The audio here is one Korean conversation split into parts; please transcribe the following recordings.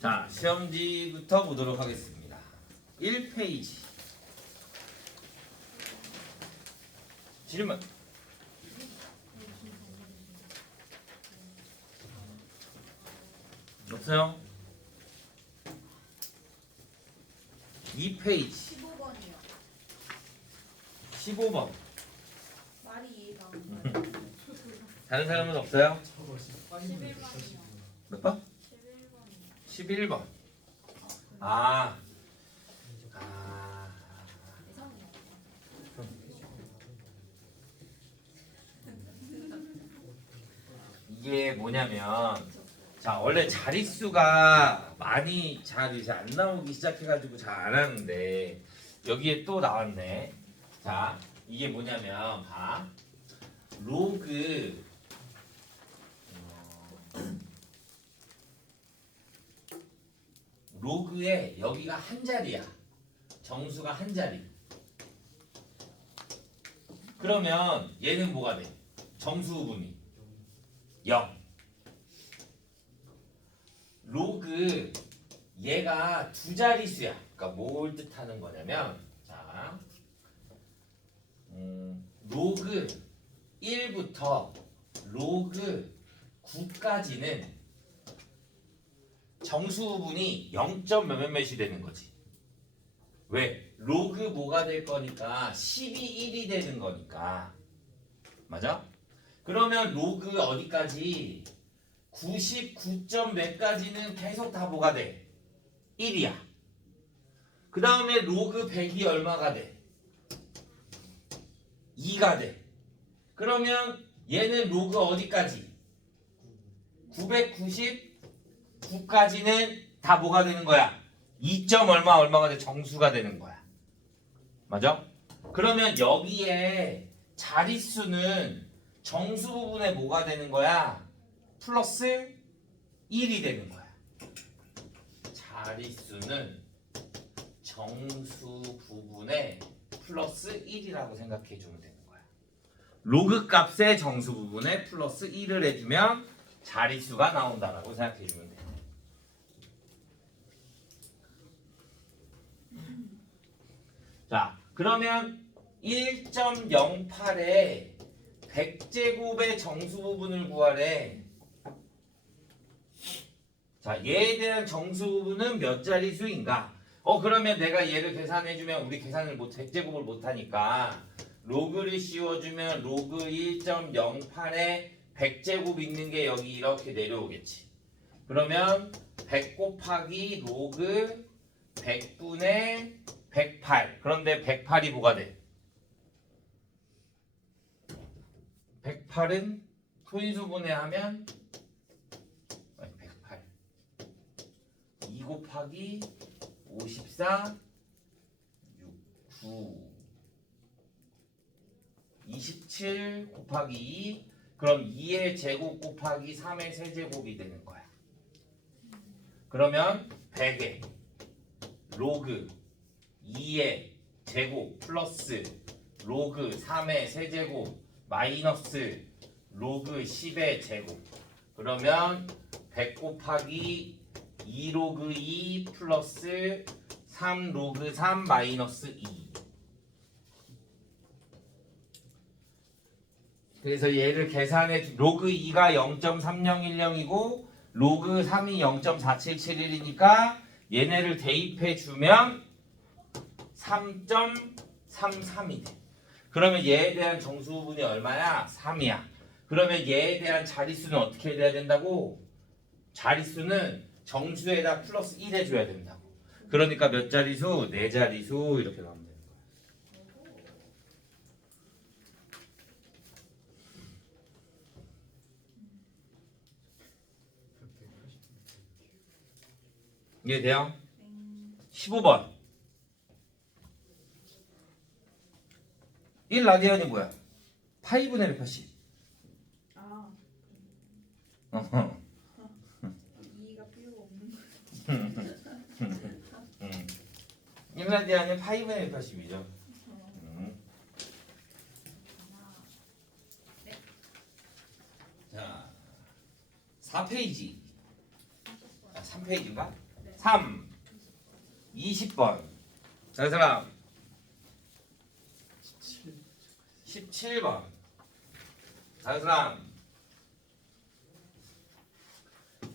자, 시험지부터 보도록 하겠습니다. 1페이지. 질문. 없어요? 2페이지. 15번이요. 15번. 말이 이해가 안 가요. 다른 사람은 없어요? 11번이요. 몇 번? 11번이요. 11번. 아. 이게 뭐냐면, 자, 원래 자릿수가 많이 잘 이제 안 나오기 시작해가지고 잘 안 하는데, 여기에 또 나왔네. 자, 이게 뭐냐면, 봐. 로그, 로그에 여기가 한 자리야. 정수가 한 자리. 그러면 얘는 뭐가 돼? 정수분이 0. 로그 얘가 두 자릿수야. 그러니까 뭘 뜻하는 거냐면, 자, 로그 1부터 로그 9까지는 정수분이 0. 몇몇이 되는 거지. 왜? 로그 뭐가 될 거니까 12, 1이 되는 거니까. 맞아? 그러면 로그 어디까지? 99점 몇까지는 계속 다 뭐가 돼? 1이야. 그 다음에 로그 100이 얼마가 돼? 2가 돼. 그러면 얘는 로그 어디까지? 999까지는 다 뭐가 되는 거야? 2점 얼마가 돼? 정수가 되는 거야. 맞아? 그러면 여기에 자릿수는 정수 부분에 뭐가 되는 거야? 플러스 1이 되는 거야. 자릿수는 정수 부분에 플러스 1이라고 생각해 주면 되는 거야. 로그 값의 정수 부분에 플러스 1을 해주면 자릿수가 나온다라고 생각해 주면 돼. 자, 그러면 1.08에 100제곱의 정수 부분을 구하래. 자, 얘에 대한 정수 부분은 몇 자릿수인가? 그러면 내가 얘를 계산해주면 우리 계산을 100제곱을 못하니까 로그를 씌워주면 로그 1.08에 100제곱 있는 게 여기 이렇게 내려오겠지. 그러면 100 곱하기 로그 100분의 108. 그런데 108이 뭐가 돼? 108은 소인수분해하면 108. 2 곱하기 54 6 9 27 곱하기 2. 그럼 2의 제곱 곱하기 3의 세제곱이 되는 거야. 그러면 100에 로그 2의 제곱 플러스 로그 3의 세제곱 마이너스 로그 10의 제곱. 그러면 100 곱하기 2 로그 2 플러스 3 로그 3 마이너스 2. 그래서 얘를 계산해 로그 2가 0.3010이고 로그 3이 0.4771이니까 얘네를 대입해 주면 3.33이 돼. 그러면 얘에 대한 정수 부분이 얼마야? 3이야. 그러면 얘에 대한 자릿수는 어떻게 돼야 된다고? 자릿수는 정수에다 플러스 1 해줘야 된다고. 그러니까 몇 자릿수? 4자릿수 이렇게 나오면 되는 거야. 이해돼요? 15번 1라디안이 뭐야? 파이분의 180. 아, 어허. 이해가 필요가 없는 거. 1라디안은 파이분의 180이죠. 자, 4페이지. 3페이지인가? 3 20번 자 사람 17번 자 사람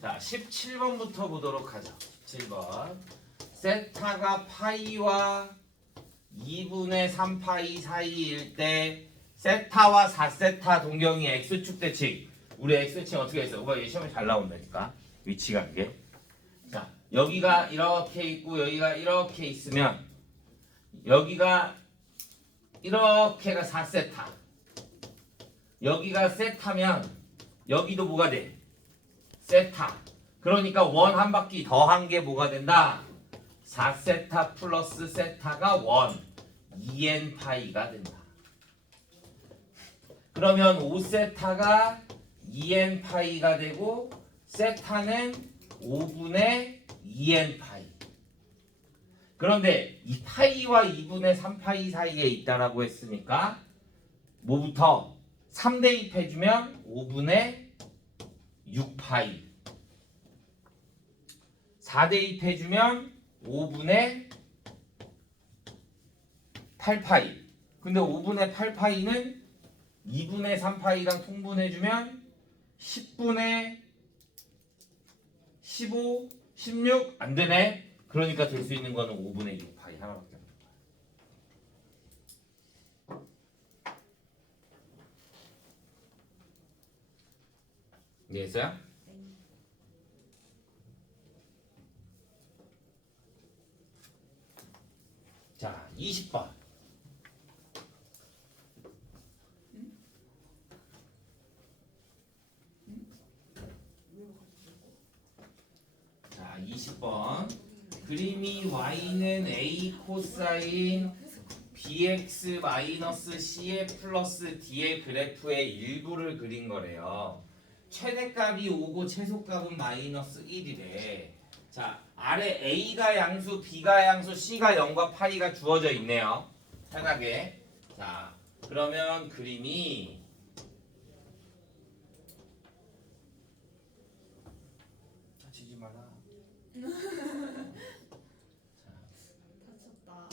자 17번부터 보도록 하죠. 17번 세타가 파이와 2분의 3파이 사이일 때 세타와 4세타 동경이 x축 대칭 우리 x축 어떻게 했어? 오빠 얘 시험에 잘 나온다니까 위치가 이게 자 여기가 이렇게 있고 여기가 이렇게 있으면 여기가 이렇게가 4세타 여기가 세타면 여기도 뭐가 돼? 세타 그러니까 원 한 바퀴 더한 게 뭐가 된다? 4세타 플러스 세타가 2n 파이가 된다. 그러면 5세타가 2n 파이가 되고 세타는 5분의 2n 파이. 그런데 이 파이와 2분의 3파이 사이에 있다라고 했으니까 뭐부터 3대입 해주면 5분의 6파이 4대입 해주면 5분의 8파이 근데 5분의 8파이는 2분의 3파이랑 통분해주면 10분의 15, 16 안되네. 그러니까 될 수 있는 거는 5분의 6파이 하나밖에 없는 거야. 이해했어요? 자 20번 자 20번 그림이 y는 a 코사인 bx 마이너스 c의 플러스 d의 그래프의 일부를 그린 거래요. 최대값이 5고 최소값은 마이너스 1이래. 자 아래 a가 양수, b가 양수, c가 0과 파이가 주어져 있네요. 편하게. 자 그러면 그림이 다치지 마라. 다쳤다.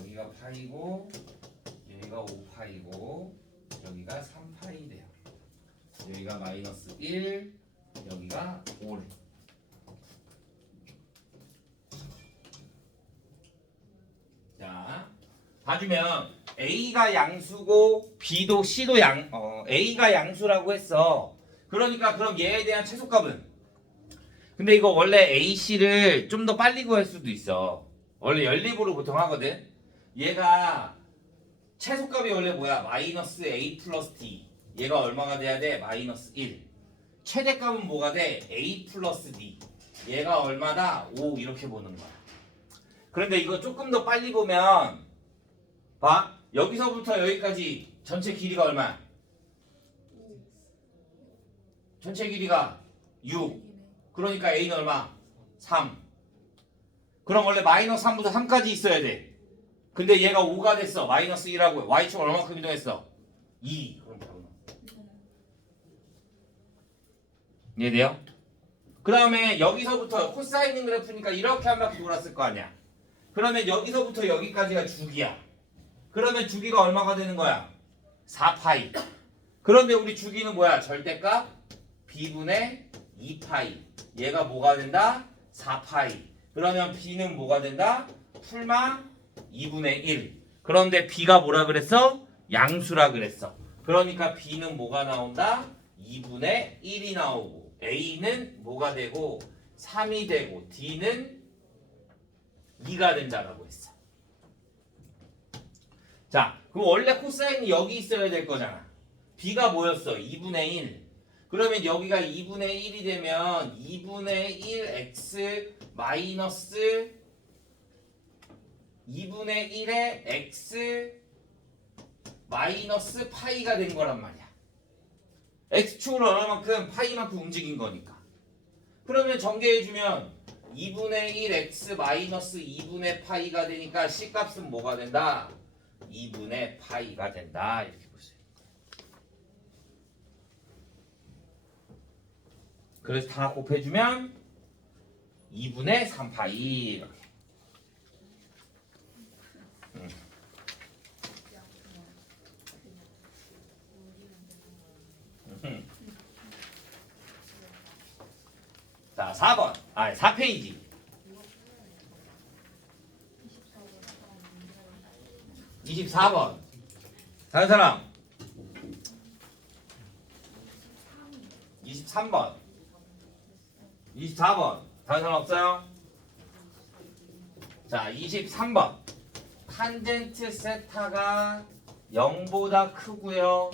여기가 파이고 여기가 5파이고 여기가 3파이 돼요. 여기가 마이너스 1 여기가 5래. 자 봐주면 A가 양수고 B도 C도 A가 양수라고 했어. 그러니까 그럼 얘에 대한 최소값은 근데 이거 원래 AC를 좀 더 빨리 구할 수도 있어. 원래 연립으로 보통 하거든. 얘가 최소값이 원래 뭐야? 마이너스 A 플러스 D. 얘가 얼마가 돼야 돼? 마이너스 1. 최대값은 뭐가 돼? A 플러스 D. 얘가 얼마다? 5 이렇게 보는 거야. 그런데 이거 조금 더 빨리 보면 봐. 여기서부터 여기까지 전체 길이가 얼마야? 전체 길이가 6. 그러니까 A는 얼마? 3. 그럼 원래 마이너스 3부터 3까지 있어야 돼. 근데 얘가 5가 됐어. 마이너스 1하고 Y축 얼마큼 이동했어? 2. 그럼 바로 이해돼요? 그 다음에 여기서부터 코사인 그래프니까 이렇게 한 바퀴 돌았을 거 아니야. 그러면 여기서부터 여기까지가 주기야. 그러면 주기가 얼마가 되는 거야? 4파이. 그런데 우리 주기는 뭐야? 절대값 b분의 2파이. 얘가 뭐가 된다? 4파이. 그러면 b는 뭐가 된다? 풀마 2분의 1. 그런데 b가 뭐라 그랬어? 양수라 그랬어. 그러니까 b는 뭐가 나온다? 2분의 1이 나오고 a는 뭐가 되고 3이 되고 d는 2가 된다라고 했어. 자, 그럼 원래 코사인이 여기 있어야 될 거잖아. b가 뭐였어? 2분의 1. 그러면 여기가 2분의 1이 되면 2분의 1x 마이너스 2분의 1의 x 마이너스 파이가 된 거란 말이야. x축으로 얼마만큼? 파이만큼 움직인 거니까. 그러면 전개해주면 2분의 1 x 마이너스 2분의 파이가 되니까 c값은 뭐가 된다? 2분의 파이가 된다. 이렇게 보세요. 그래서 다 곱해주면 2분의 3파이 이렇게. 자, 4번. 4페이지. 24번. 다른 사람. 23번. 24번. 다른 사람 없어요? 자, 23번. 탄젠트 세타가 0보다 크고요.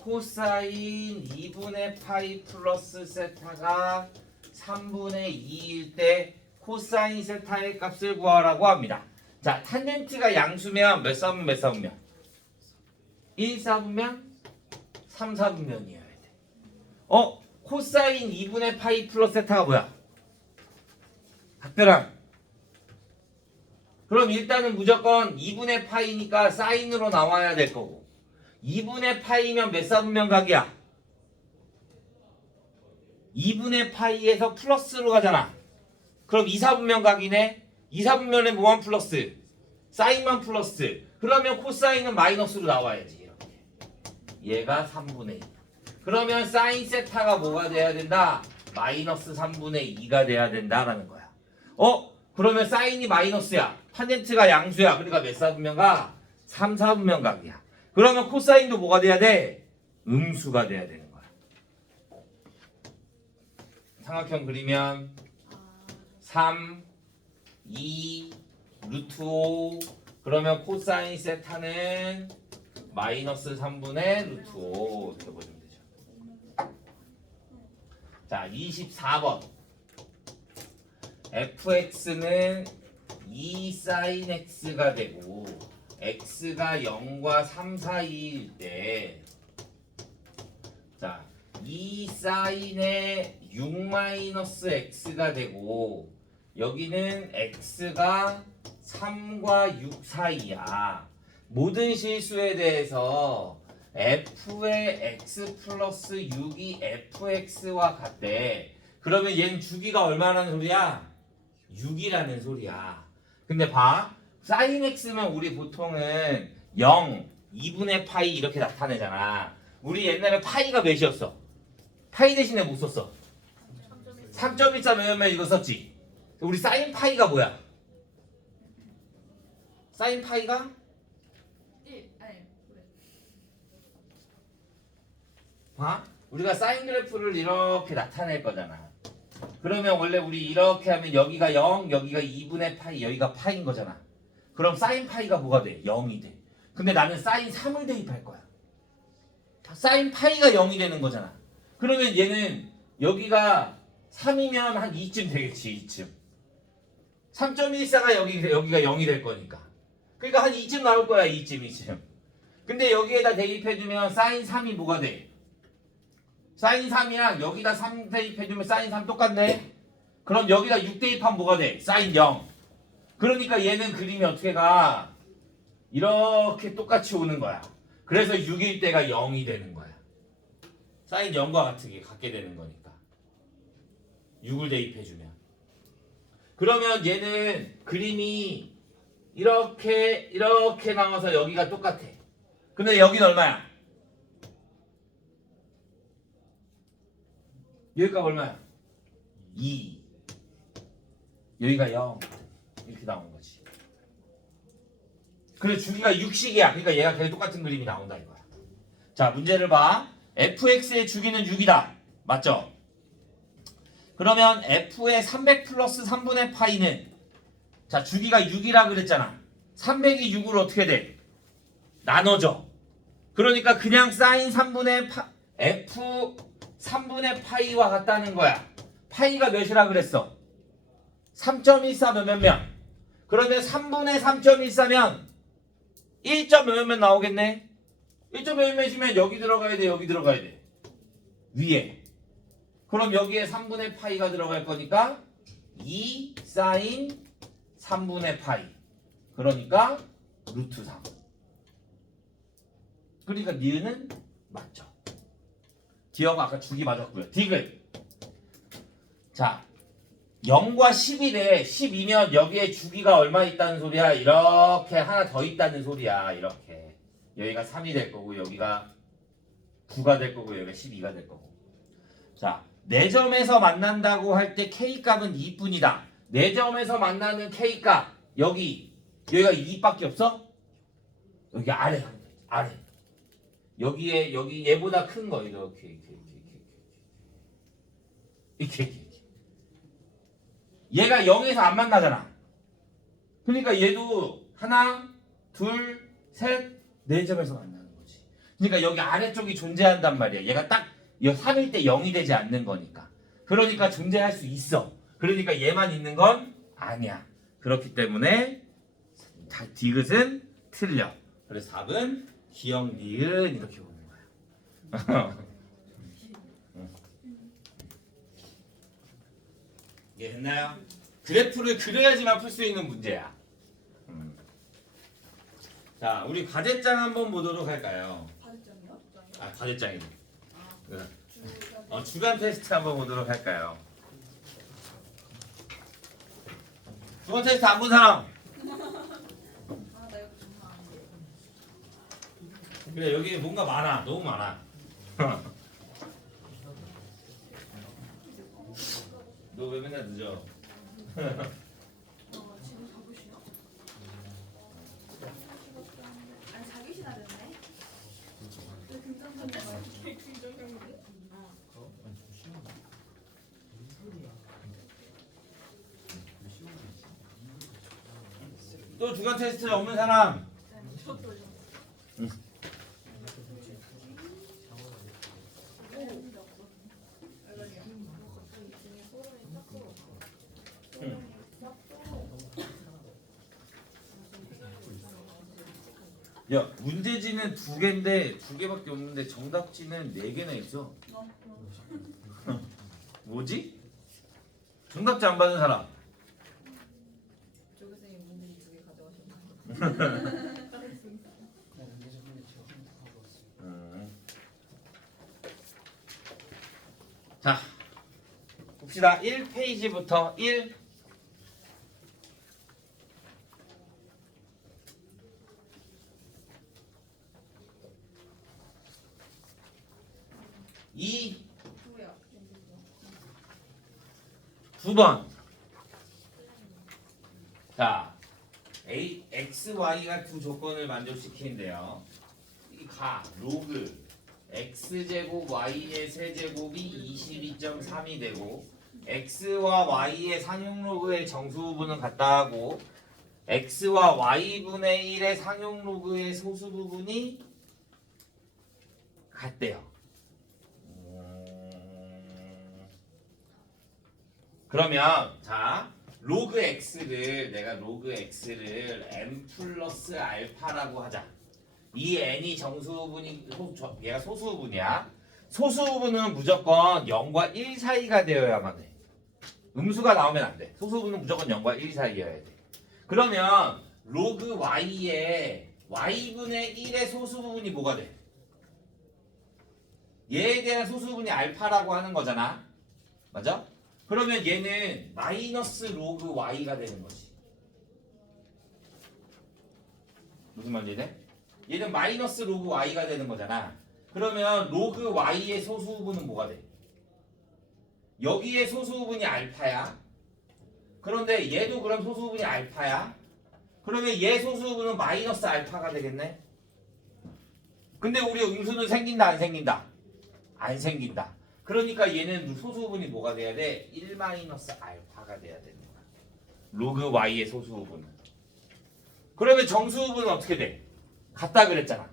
코사인 2분의 파이 플러스 세타가 3분의 2일 때 코사인 세타의 값을 구하라고 합니다. 자, 탄젠트가 양수면 몇 사분면 몇 사분면? 1 사분면 3 사분면이어야 돼. 코사인 2분의 파이 플러스 세타가 뭐야? 각별함. 그럼 일단은 무조건 2분의 파이니까 사인으로 나와야 될 거고 2분의 파이면 몇 사분면 각이야? 2분의 파이에서 플러스로 가잖아. 그럼 2사분면 각이네. 2사분면에 뭐만 플러스? 사인만 플러스. 그러면 코사인은 마이너스로 나와야지. 이렇게. 얘가 3분의 2. 그러면 사인 세타가 뭐가 돼야 된다? 마이너스 3분의 2가 돼야 된다라는 거야. 그러면 사인이 마이너스야. 탄젠트가 양수야. 그러니까 몇 사분면 각? 3, 4분면 각이야. 그러면 코사인도 뭐가 돼야 돼? 음수가 돼야 되는 거야. 삼각형 그리면 3, 2, 루트 5. 그러면 코사인 세타는 마이너스 3분의 루트 5 이렇게 보시면 되죠. 자, 24번. fx는 2 sin x가 되고 x가 0과 3 사이일 때 자, 2 sin의 6 마이너스 x가 되고 여기는 x가 3과 6 사이야. 모든 실수에 대해서 f의 x 플러스 6이 fx와 같대. 그러면 얘는 주기가 얼마라는 소리야? 6이라는 소리야. 근데 봐. sin x면 우리 보통은 0, 2분의 파이 이렇게 나타내잖아. 우리 옛날에 파이가 몇이었어? 파이 대신에 뭐 썼어? 3.14 몇몇 이거 썼지? 우리 sin 파이가 뭐야? sin 파이가? 1 아니 그래. 봐. 우리가 사인 그래프를 이렇게 나타낼 거잖아. 그러면 원래 우리 이렇게 하면 여기가 0, 여기가 2분의 파이, 여기가 파인 거잖아. 그럼 사인 파이가 뭐가 돼? 0이 돼. 근데 나는 사인 3을 대입할 거야. 사인 파이가 0이 되는 거잖아. 그러면 얘는 여기가 3이면 한 2쯤 되겠지. 2쯤. 3.14가 여기가 0이 될 거니까. 그러니까 한 2쯤 나올 거야. 2쯤. 근데 여기에다 대입해주면 사인 3이 뭐가 돼? 사인 3이랑 여기다 3 대입해주면 사인 3 똑같네? 그럼 여기다 6 대입하면 뭐가 돼? 사인 0. 그러니까 얘는 그림이 어떻게 가? 이렇게 똑같이 오는 거야. 그래서 6일 때가 0이 되는 거야. 사인 0과 같게 되는 거니까. 6을 대입해주면. 그러면 얘는 그림이 이렇게 나와서 여기가 똑같아. 근데 여기는 얼마야? 여기가 얼마야? 2. 여기가 0. 이렇게 나오는 거지. 그래서 주기가 6식이야. 그러니까 얘가 계속 똑같은 그림이 나온다 이거야. 자, 문제를 봐. fx의 주기는 6이다. 맞죠? 그러면 f의 300 플러스 3분의 파이는 자, 주기가 6이라 그랬잖아. 300이 6으로 어떻게 돼? 나눠져. 그러니까 그냥 사인 3분의 f 3분의 파이와 같다는 거야. 파이가 몇이라 그랬어? 3.14 몇몇. 그러면 3분의 3.14면 1. 몇몇 나오겠네. 1. 몇몇이면 여기 들어가야 돼. 여기 들어가야 돼. 위에. 그럼 여기에 3분의 파이가 들어갈 거니까 2 사인 3분의 파이. 그러니까 루트 3. 그러니까 니은은 맞죠. 디어가 아까 주기 맞았고요. 디귿. 자, 0과 10이래. 12면 여기에 주기가 얼마 있다는 소리야? 이렇게 하나 더 있다는 소리야. 이렇게. 여기가 3이 될 거고 여기가 9가 될 거고 여기가 12가 될 거고. 자, 4점에서 만난다고 할 때 K값은 2뿐이다. 4점에서 만나는 K값 여기가 2밖에 없어? 여기 아래 여기 얘보다 큰 거 이렇게 얘가 0에서 안 만나잖아. 그러니까 얘도 하나, 둘, 셋, 4점에서 만나는 거지. 그러니까 여기 아래쪽이 존재한단 말이야. 얘가 딱 3일 때 0이 되지 않는 거니까. 그러니까 존재할 수 있어. 그러니까 얘만 있는 건 아니야. 그렇기 때문에 디귿은 틀려. 그래서 답은 기역 니은 이렇게 보는 거야. 이해했나요? 그래프를 그려야지만 풀 수 있는 문제야. 자, 우리 과제장 한번 보도록 할까요? 과제점이요? 아, 과제장이네. 아, 주간 테스트 한번 보도록 할까요? 주간 테스트 안 본 사람? 아, 나 이거 정말 안 돼. 그래, 여기 뭔가 많아. 너무 많아. 너 왜 맨날 늦어? 지금 자고 쉬나? 아니, 자기 쉬나 됐네. 왜 긍정적인 거야? 긍정적인데? 또 주간 테스트 없는 사람? 저도요. 야, 문제지는 2개인데 2개밖에 없는데 정답지는 4개나 있어. 뭐지? 정답지 안 받은 사람? 조교생님 문제 2개 가져가셨나요? 자, 봅시다. 1페이지부터 1. 이 누구야? 9번. 자, x, y가 두 조건을 만족시키는데요. 이 로그 x제곱 y의 세제곱이 22.3이 되고 x와 y의 상용로그의 정수부분은 같다 하고 x와 y분의 1의 상용로그의 소수부분이 같대요. 그러면 자 로그 x를 내가 로그 x를 n 플러스 알파라고 하자. 이 n이 정수부분이 얘가 소수부분이야. 소수부분은 무조건 0과 1 사이가 되어야만 해. 음수가 나오면 안 돼. 소수부분은 무조건 0과 1 사이여야 돼. 그러면 로그 y의 y분의 1의 소수부분이 뭐가 돼? 얘에 대한 소수부분이 알파라고 하는 거잖아. 맞아? 그러면 얘는 마이너스 로그 y가 되는 거지. 무슨 말인지 돼? 얘는 마이너스 로그 y가 되는 거잖아. 그러면 로그 y의 소수부분은 뭐가 돼? 여기에 소수부분이 알파야. 그런데 얘도 그럼 소수부분이 알파야. 그러면 얘 소수부분은 마이너스 알파가 되겠네. 근데 우리 음수는 생긴다 안 생긴다? 안 생긴다. 그러니까 얘는 소수부분이 뭐가 돼야 돼? 1 마이너스 알파가 돼야 되는 거야. 로그 y의 소수부분은. 그러면 정수부분은 어떻게 돼? 같다 그랬잖아.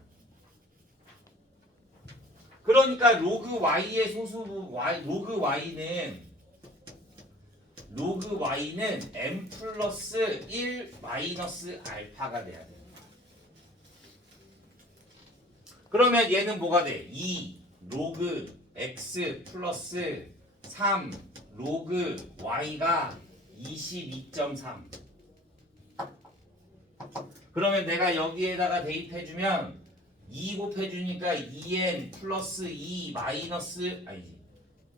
그러니까 로그 y의 소수부 로그 y는 m 플러스 1 마이너스 알파가 돼야 돼. 그러면 얘는 뭐가 돼? 2 로그 x 플러스 3 로그 y가 22.3. 그러면 내가 여기에다가 대입해주면 2 곱해주니까 2n 플러스 2 마이너스 아니지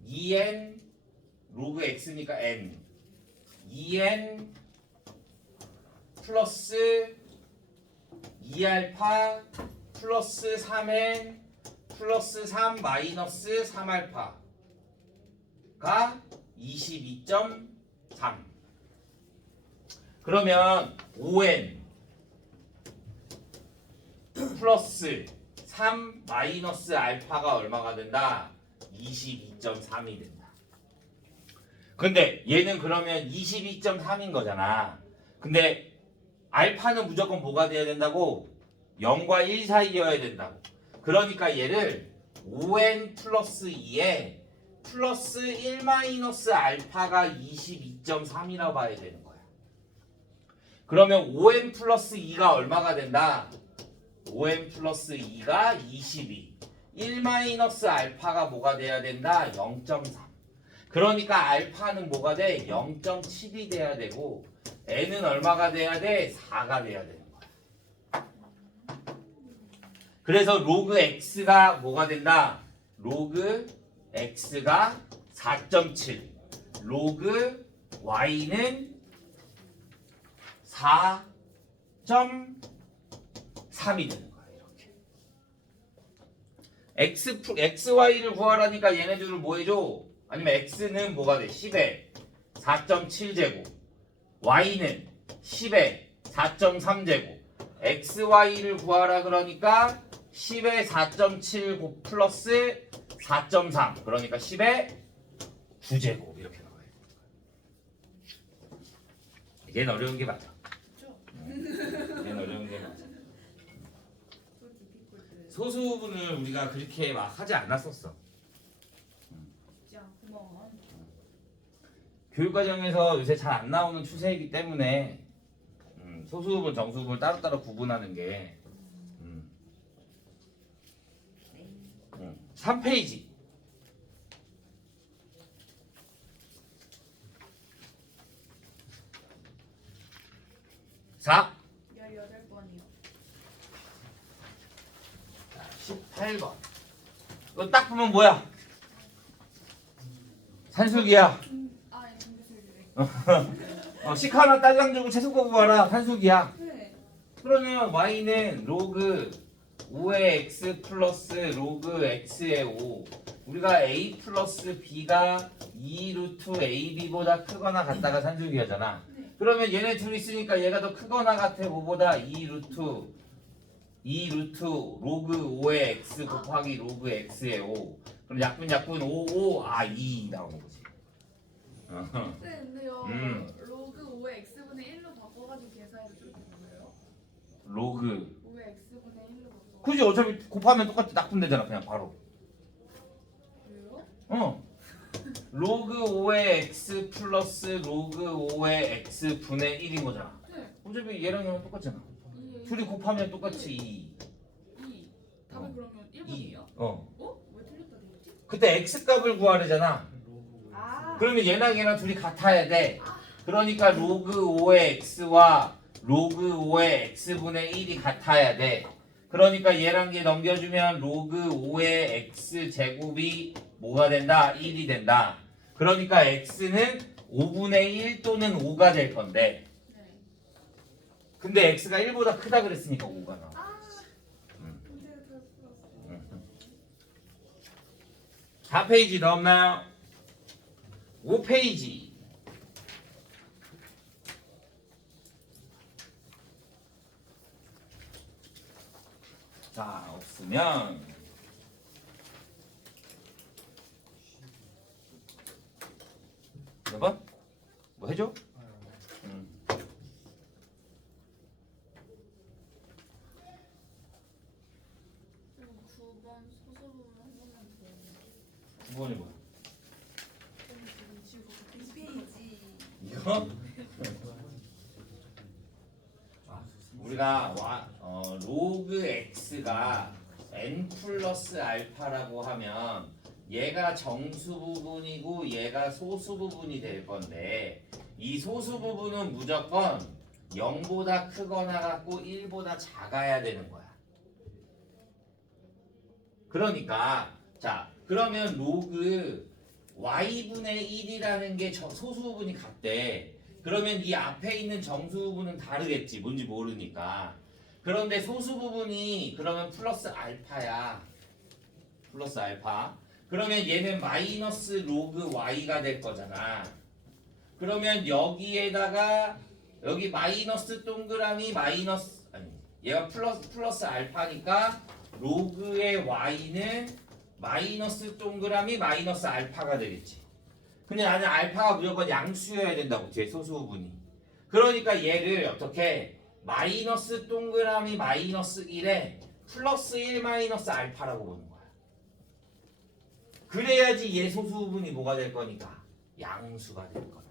2n 로그 x니까 n 2n 플러스 2알파 플러스 3n 플러스 3 마이너스 3알파가 22.3. 그러면 5n 플러스 3 마이너스 알파가 얼마가 된다? 22.3이 된다. 근데 얘는 그러면 22.3인 거잖아. 근데 알파는 무조건 뭐가 돼야 된다고? 0과 1 사이여야 된다고. 그러니까 얘를 5n 플러스 2에 플러스 1 마이너스 알파가 22.3이라고 봐야 되는 거야. 그러면 5n 플러스 2가 얼마가 된다? 5n 플러스 2가 22. 1 마이너스 알파가 뭐가 돼야 된다? 0.3. 그러니까 알파는 뭐가 돼? 0.7이 돼야 되고 n은 얼마가 돼야 돼? 4가 돼야 되는 거야. 그래서 로그 x가 뭐가 된다? 로그 x가 4.7. 로그 y는 4.3이 되는 거야. 이렇게. xy를 구하라니까 얘네들을 뭐 해줘? 아니면 x는 뭐가 돼? 10에 4.7제곱, y는 10에 4.3제곱. xy를 구하라 그러니까 10에 4.7 플러스 4.3. 그러니까 10에 9제곱 이렇게 나와요. 얘는 어려운 게 맞아. 얘는 어려운 게 맞아. 소수분을 우리가 그렇게 막 하지 않았었어. 진짜 고마워. 교육과정에서 요새 잘 안 나오는 추세이기 때문에 소수분, 정수분을 따로따로 구분하는 게 3페이지 4 18번이요. 18번. 이거 딱 보면 뭐야? 산술기야. 정규수율이래. 식 하나 딸랑 주고 최소값 구하라. 산술기야. 네. 그러면 y는 로그 5의 x 플러스 로그 x의 5. 우리가 a 플러스 b가 2 루트 ab보다 크거나 같다가 산술기하잖아. 네. 그러면 얘네 둘이 있으니까 얘가 더 크거나 같아. 뭐보다 2 루트 로그 5의 x 곱하기 로그 x의 5. 그럼 약분 5 아 2 나오는 거지. 어허. 네, 근데요. 로그 5의 x분의 1로 바꿔가지고 계산해도 좀 되나요? 로그 5의 x분의 1로 바꿔. 굳이 어차피 곱하면 똑같이 낙분되잖아. 그냥 바로. 왜요? 로그 5의 x 플러스 로그 5의 x 분의 1인 거잖아. 네. 어차피 얘랑 얘랑 똑같잖아. 2. 둘이 곱하면 똑같이 2. 2. 답은 그러면 2. 1번이에요? 어. 어? 왜 틀렸다 되겠지? 그때 x 값을 구하려잖아. 아. 그러면 얘랑 둘이 같아야 돼. 그러니까 로그 5의 x와 로그 5의 x분의 1이 같아야 돼. 그러니까 얘랑 얘 넘겨주면 로그 5의 x 제곱이 뭐가 된다? 1이 된다. 그러니까 x는 5분의 1 또는 5가 될 건데 네. 근데 x가 1보다 크다 그랬으니까 5가 나와. 아. 문제를 다 풀었어. 4페이지 더 없나요? 5페이지 자 없으면 몇 번? 뭐 해줘? 그리고 9번 소수부분 한 번만 더. 9번이 뭐야? 2페이지. 이거? 우리가 로그 x가 n 플러스 알파라고 하면 얘가 정수 부분이고 얘가 소수 부분이 될 건데 이 소수 부분은 무조건 0보다 크거나 같고 1보다 작아야 되는 거야. 그러니까 자 그러면 로그 y분의 1이라는 게 소수 부분이 같대. 그러면 이 앞에 있는 정수 부분은 다르겠지. 뭔지 모르니까. 그런데 소수 부분이 그러면 플러스 알파야. 플러스 알파. 그러면 얘는 마이너스 로그 y가 될 거잖아. 그러면 여기에다가 여기 마이너스 동그라미 마이너스 아니 얘가 플러스 알파니까 로그의 y는 마이너스 동그라미 마이너스 알파가 되겠지. 근데 나는 알파가 무조건 양수여야 된다고 뒤에 소수 부분이. 그러니까 얘를 어떻게 마이너스 동그라미 마이너스 1에 플러스 1 마이너스 알파라고 보는 거야. 그래야지 얘 소수 부분이 뭐가 될 거니까 양수가 될 거니까.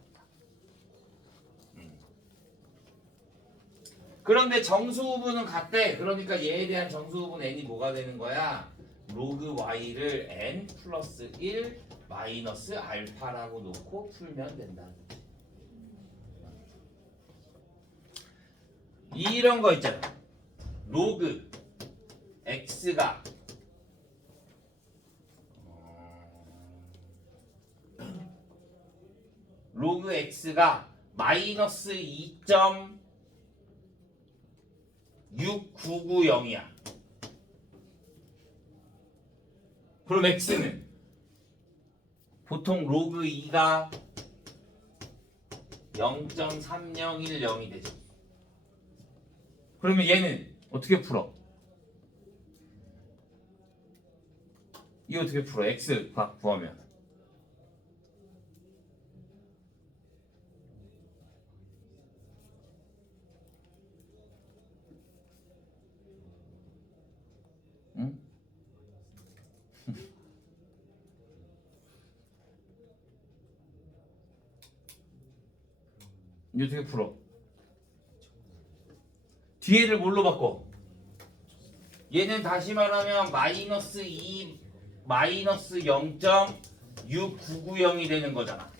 그런데 정수 부분은 같대. 그러니까 얘에 대한 정수 부분 n이 뭐가 되는 거야? 로그 y를 n 플러스 1 마이너스 알파라고 놓고 풀면 된다. 이런 거 있잖아. 로그 x가 로그 x가 마이너스 2.6990이야. 그럼 x는 보통 로그 2가 0.3010이 되죠. 그러면 얘는 어떻게 풀어? 이거 어떻게 풀어? x 각 구하면 응? 이거 어떻게 풀어? 뒤에를 뭘로 바꿔? 얘는 다시 말하면 마이너스 2 마이너스 0.6990이 되는 거잖아.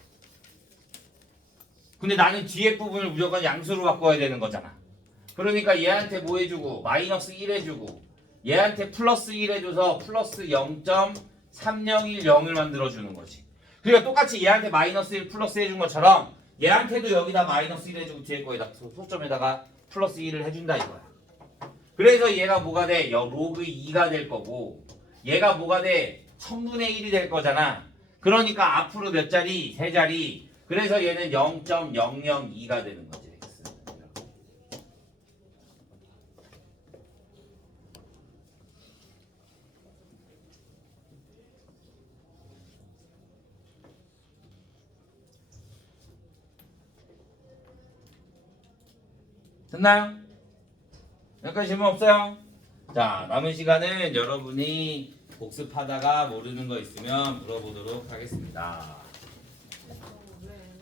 근데 나는 뒤에 부분을 무조건 양수로 바꿔야 되는 거잖아. 그러니까 얘한테 뭐 해주고 마이너스 1 해주고 얘한테 플러스 1 해줘서 플러스 0.3010을 만들어주는 거지. 그러니까 똑같이 얘한테 마이너스 1 플러스 해준 것처럼 얘한테도 여기다 마이너스 1 해주고 뒤에 거에다 소점에다가 플러스 1을 해준다 이거야. 그래서 얘가 뭐가 돼? 로그 2가 될 거고 얘가 뭐가 돼? 1000분의 1이 될 거잖아. 그러니까 앞으로 몇 자리? 세 자리. 그래서 얘는 0.002가 되는 거지. 됐나요? 여기까지 질문 없어요? 자, 남은 시간은 여러분이 복습하다가 모르는 거 있으면 물어보도록 하겠습니다. 왜?